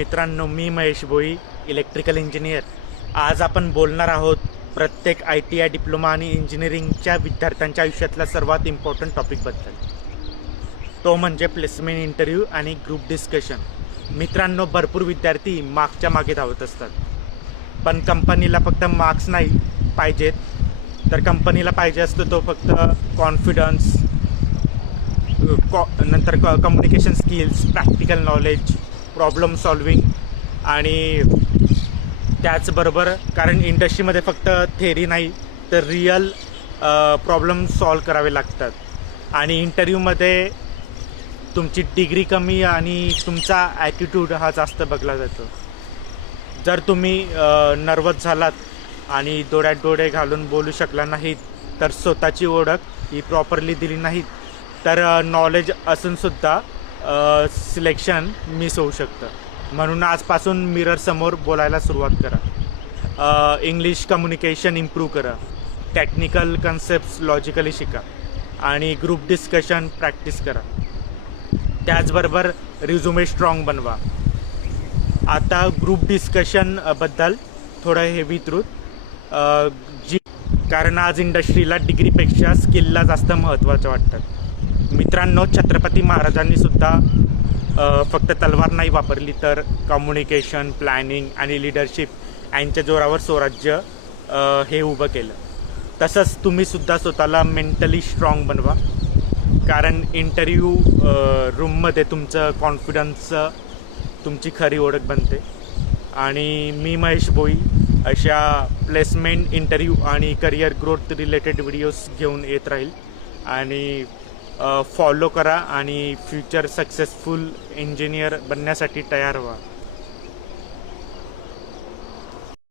मित्रांनो, मी महेश भोई, electrical engineer. आज आपण बोलणार आहोत प्रत्येक ITI डिप्लोमा आणि इंजिनिअरिंगच्या विद्यार्थ्यांच्या आयुष्यातला सर्वात इम्पॉर्टंट टॉपिकबद्दल. तो म्हणजे प्लेसमेंट इंटरव्ह्यू आणि ग्रुप डिस्कशन. मित्रांनो, भरपूर विद्यार्थी मार्क्सच्या मागे धावत असतात, पण कंपनीला फक्त मार्क्स नाही पाहिजेत, तर कंपनीला पाहिजे असतो तो फक्त कॉन्फिडन्स, नंतर communication skills, practical knowledge, problem solving आणि त्याचबरोबर कारण इंडस्ट्रीमध्ये फक्त थेरी नाही तर रिअल प्रॉब्लेम सॉल्व करावे लागतात. आणि इंटरव्ह्यूमध्ये तुमची डिग्री कमी आणि तुमचा ॲटिट्यूड हा जास्त बघला जातो. जर तुम्ही नर्वस झालात आणि डोळ्यात डोळे घालून बोलू शकला नाहीत, तर स्वतःची ओळख ही प्रॉपरली दिली नाहीत, तर नॉलेज असूनसुद्धा सिलेक्शन मिस होऊ शकतं. म्हणून आजपासून मिररसमोर बोलायला सुरुवात करा. इंग्लिश कम्युनिकेशन इम्प्रूव्ह करा, टेक्निकल कन्सेप्ट्स लॉजिकली शिका आणि ग्रुप डिस्कशन प्रॅक्टिस करा. त्याचबरोबर रिझ्युमे स्ट्रॉंग बनवा. आता ग्रुप डिस्कशनबद्दल थोडं हेवी ट्रूथ, कारण आज इंडस्ट्रीला डिग्रीपेक्षा स्किलला जास्त महत्त्वाचं वाटतं. मित्रांनो, छत्रपती महाराजांनी सुद्धा फक्त तलवार नाही वापरली, तर कम्युनिकेशन, प्लॅनिंग आणि लिडरशिप यांच्या जोरावर स्वराज्य हे उभं केलं. तसंच तुम्हीसुद्धा स्वतःला मेंटली स्ट्रॉंग बनवा, कारण इंटरव्ह्यू रूममध्ये तुमचं कॉन्फिडन्स तुमची खरी ओळख बनते. आणि मी महेश भोई अशा प्लेसमेंट, इंटरव्ह्यू आणि करिअर ग्रोथ रिलेटेड व्हिडिओज घेऊन येत राहील. आणि फॉलो करा आणि फ्युचर सक्सेसफुल इंजिनियर बनण्यासाठी तयार व्हा.